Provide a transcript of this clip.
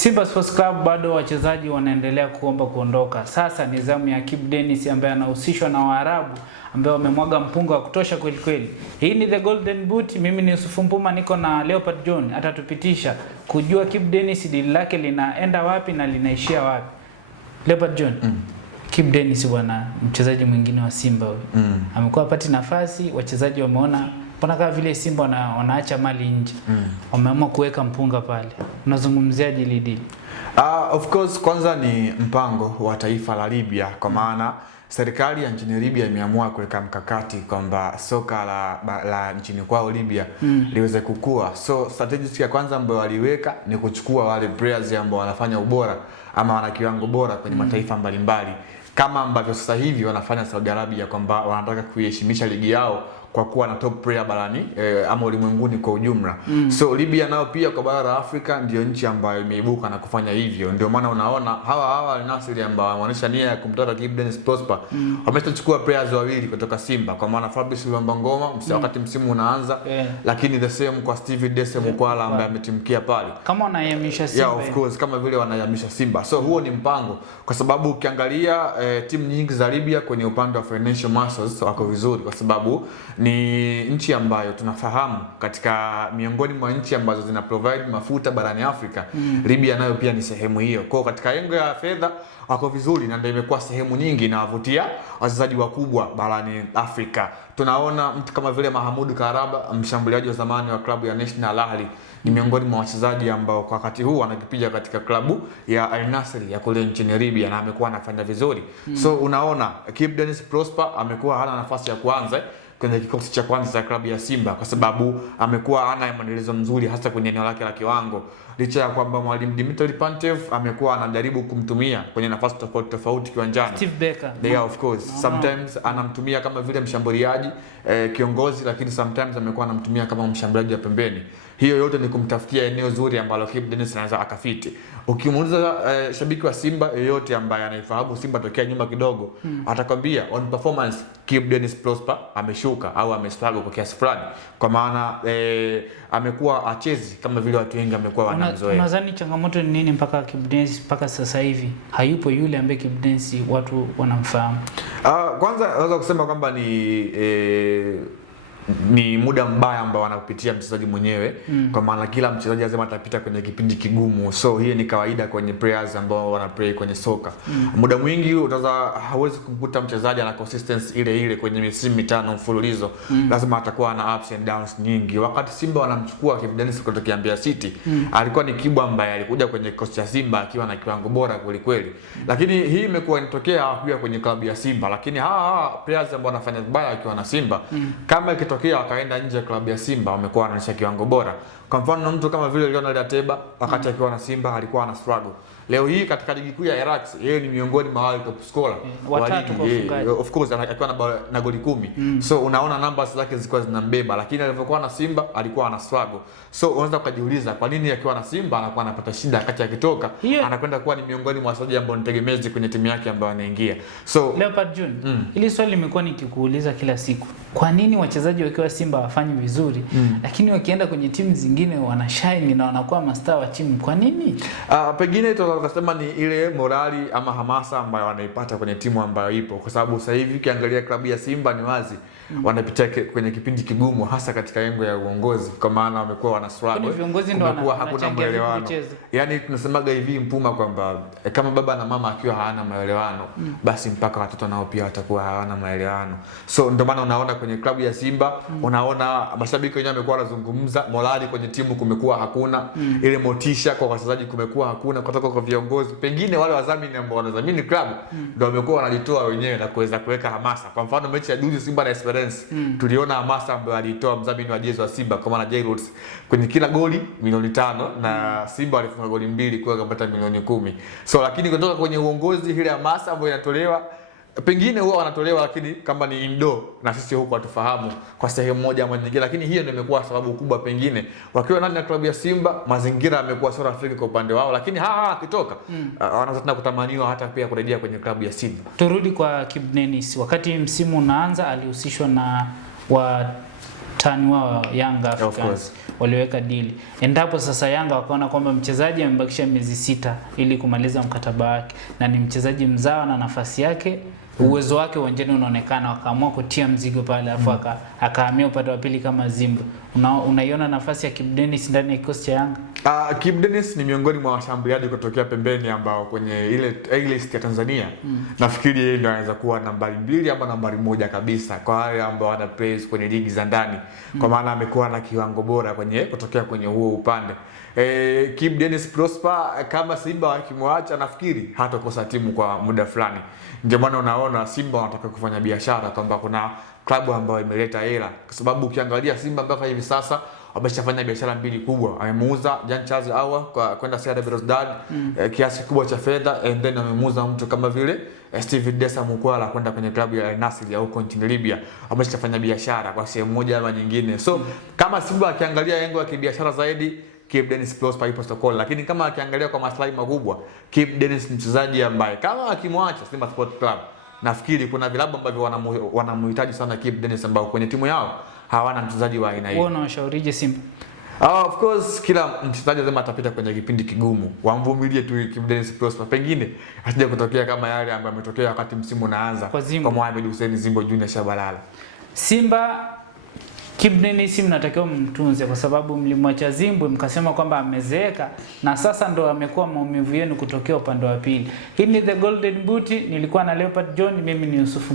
Simba Sports Club bado wachezaji wanaendelea kuomba kuondoka. Sasa ni zamu ya Kibu Denis ambaye anahusishwa na Waarabu ambao wamemwaga mpunga wa kutosha kweli kweli. Hii ni The Golden Boot. Mimi ni Yusuf Mpuma, niko na Leopard John, atatupitisha kujua Kibu Denis dili lake linaenda wapi na linaishia wapi. Leopard John. Kibu Denis bwana, mchezaji mwingine wa Simba huyu. Amekuwa apati nafasi, wachezaji wameona mbona kama vile Simba wanaacha mali nje. Wameamua kuweka mpunga pale. Unazungumziaje ile deal? Of course kwanza ni mpango wa taifa la Libya, kwa maana serikali ya nchini Libya imeamua kuweka mkakati kwamba soka la nchini kwao Libya liweze kukua. So strategy ya kwanza ambayo waliweka ni kuchukua wale players ambao wanafanya ubora ama wana kiwango bora kwenye mataifa mbalimbali, kama ambavyo sasa hivi wanafanya Saudi Arabia, kwamba wanataka kuiheshimisha ligi yao kwa kuwa na top player barani ama ulimwenguni kwa ujumla. So Libya nao pia kwa bara la Afrika ndio nchi ambayo imeibuka na kufanya hivyo. Ndio maana unaona hawa Al Nassr ambao wanaonyesha nia ya kumtaka Kibu Denis Prosper wamechukua players wawili kutoka Simba, kwa maana Fabrice Luamba Ngoma wakati msimu unaanza, lakini the same kwa Steve Dese Mukwala ambaye ametimkia pale. Kama wanayamisha Simba. Yeah, of course, kama vile wanayamisha Simba. So huo ni mpango, kwa sababu ukiangalia timu nyingi za Libya kwenye upande wa financial muscles wako vizuri, kwa sababu ni nchi ambayo tunafahamu katika miongoni mwa nchi ambazo zina provide mafuta barani Afrika. Libya nayo pia ni sehemu hiyo. Kwa katika engo ya fedha wako vizuri, na ndio imekuwa sehemu nyingi inawavutia wachezaji wakubwa barani Afrika. Tunaona mtu kama vile Mahamudu Karaba, mshambuliaji wa zamani wa klabu ya National Al Ahly, ni miongoni mwa wachezaji ambao kwa wakati huu anakipiga katika klabu ya Al Nassr ya kule nchini Libya na amekuwa anafanya vizuri. So unaona Kibu Denis Prosper amekuwa hana nafasi ya kwanza kwenye kikosi cha kwanza cha klabu ya Simba, kwa sababu amekuwa hana maendelezo mzuri hasa kwenye eneo lake la kiwango, licha ya kwamba mwalimu Dimitri Pantev amekuwa anajaribu kumtumia kwenye nafasi tofauti tofauti kiwanjani. Steve Becker. Yeah, of course. Sometimes anamtumia kama vile mshambuliaji kiongozi, lakini sometimes amekuwa anamtumia kama mshambuliaji wa pembeni. Hiyo yote ni kumtafutia eneo zuri ambalo Kibu Denis anaweza akafiti. Ukimuuliza shabiki wa Simba yeyote ambaye anaifahamu Simba tokea nyuma kidogo, atakwambia on performance Kibu Denis Prosper ameshuka au amestruggle kwa kiasi fulani, kwa maana amekuwa achezi kama vile watu wengi amekuwa wanamzoea. Unadhani changamoto ni nini mpaka Kibu Denis mpaka sasa hivi hayupo yule ambaye Kibu Denis watu wanamfahamu? Kwanza naweza kusema kwamba ni muda mbaya ambao anapitia mchezaji mwenyewe, kwa maana kila mchezaji lazima atapita kwenye kipindi kigumu. So hiyo ni kawaida kwenye players ambao wana play kwenye soka. Muda mwingi hauwezi kumkuta mchezaji ana consistency ile kwenye misimu mitano mfululizo. Lazima atakuwa na ups and downs nyingi. Wakati Simba wanamchukua Kibu Denis kutoka Mbeya City, alikuwa ni Kibu ambaye alikuja kwenye kikosi cha Simba akiwa na kiwango bora kweli. Lakini hii imekuwa inatokea pia kwenye klabu ya Simba, lakini hawa players ambao wanafanya vibaya akiwa na Simba, kama ikitokea wakaenda nje ya klabu ya Simba, wamekuwa wanaonyesha kiwango bora. Kwa mfano mtu kama vile Lionel Ateba wakati akiwa na Simba alikuwa ana struggle. Leo hii katika ligi kuu ya Iraq yeye ni miongoni mwa wale top scorer wa ligi. Of course akiwa na goli 10. So unaona numbers zake zilikuwa zinambeba, lakini alipokuwa na Simba alikuwa ana struggle. So unaweza kujiuliza kwa nini akiwa na Simba anakuwa anapata shida, wakati akitoka anakwenda kuwa ni miongoni mwa wachezaji ambao ni tegemezi kwenye timu yake ambayo anaingia. So Leopard John, hili swali limekuwa nikikuuliza kila siku. Kwa nini wachezaji wakiwa Simba wafanyi vizuri lakini wakienda kwenye timu zingine wanashine na wanakuwa mastaa wa timu? Kwa nini? Pengine tunasema ni ile morali ama hamasa ambayo wanaipata kwenye timu ambayo ipo, kwa sababu sasa hivi ukiangalia klabu ya Simba ni wazi wanapitia kwenye kipindi kigumu, hasa katika engo ya uongozi, kwa maana wamekuwa wana struggle, kumekuwa hakuna maelewano. Yani tunasemaga hivi Mpuma kwamba kama baba na mama akiwa hawana maelewano, basi mpaka watoto nao pia watakuwa hawana maelewano. So ndio maana unaona kwenye klabu ya Simba unaona mashabiki wenyewe wamekuwa wanazungumza, morali kwenye timu kumekuwa hakuna, ile motisha kwa wachezaji kumekuwa hakuna kutoka kwa viongozi. Pengine wale wadhamini ambao wanadhamini klabu ndio wamekuwa wanajitoa wenyewe na kuweza kuweka hamasa. Kwa mfano mechi ya juzi Simba na Esperance, tuliona hamasa ambayo alitoa mdhamini wa jezi wa Simba kwa maana Jairus, kwenye kila goli milioni 5 na Simba walifunga goli 2 kwa kupata milioni 10. So lakini kutoka kwenye uongozi ile hamasa ambayo inatolewa pengine huwa wanatolewa, lakini kama ni indo na sisi huko hatufahamu kwa sehemu moja ama nyingine, lakini hiyo ndio imekuwa sababu kubwa. Pengine wakiwa ndani ya klabu ya Simba mazingira yamekuwa sio rafiki kwa upande wao, lakini akitoka wanaweza tena kutamaniwa hata pia kurejea kwenye klabu ya Simba. Turudi kwa Kibu Denis, wakati msimu unaanza alihusishwa na watani wa Young Africans. waliweka deal. Endapo sasa Yanga wakaona kwamba mchezaji amebakisha miezi 6 ili kumaliza mkataba wake na ni mchezaji mzawa na nafasi yake, uwezo wake uwanjani unaonekana, wakaamua kutia mzigo pale afu akahamia upande wa pili kama Zimba. Unaiona nafasi ya Kibu Denis ndani ya kikosi cha Yanga? Kibu Denis ni miongoni mwa washambuliaji kutokea pembeni ambao kwenye ile A-list ya Tanzania nafikiri yeye ndio anaweza kuwa nambari 2 ama nambari 1 kabisa kwa wale ambao wana plays kwenye ligi za ndani, kwa maana amekuwa na kiwango bora kutokea kwenye huo upande. Kibu Denis Prosper kama Simba wakimwacha nafikiri hatakosa timu kwa muda fulani. Ndio maana unaona Simba wanataka kufanya biashara kwamba kuna klabu ambayo imeleta hela, kwa sababu ukiangalia Simba mpaka hivi sasa wameshafanya biashara mbili kubwa. Amemuuza Jean Charles Ahoua kwa kwenda CR Belouizdad kiasi kubwa cha fedha, and then amemuuza mtu kama vile Steven Desa Mukwala kwenda kwenye klabu ya Al Nassr ya huko nchini Libya. Wameshafanya biashara kwa sehemu moja ama nyingine. So kama Simba akiangalia yengo ya kibiashara zaidi, Kibu Denis Prosper ipo sokoni, lakini kama akiangalia kwa maslahi makubwa, Kibu Denis mchezaji ambaye kama akimwacha Simba Sport Club, nafikiri kuna vilabu ambavyo wanamhitaji sana Kibu Denis ambao kwenye timu yao hawana mchezaji wa aina hiyo. Wewe unawashaurije Simba? Of course kila mchezaji lazima atapita kwenye kipindi kigumu. Wamvumilie tu Kibu Denis Prosper. Pengine asije kutokea kama yale ambayo yametokea wakati msimu unaanza kwa Mohamed Hussein Zimbo Junior Shabalala. Simba Kibu Denis mnatakiwa mtunze kwa sababu mlimwacha Zimbo mkasema kwamba amezeeka na sasa ndo amekuwa maumivu yenu kutokea upande wa pili. Hii ni The Golden Boot, nilikuwa na Leopard John, mimi ni Yusufu.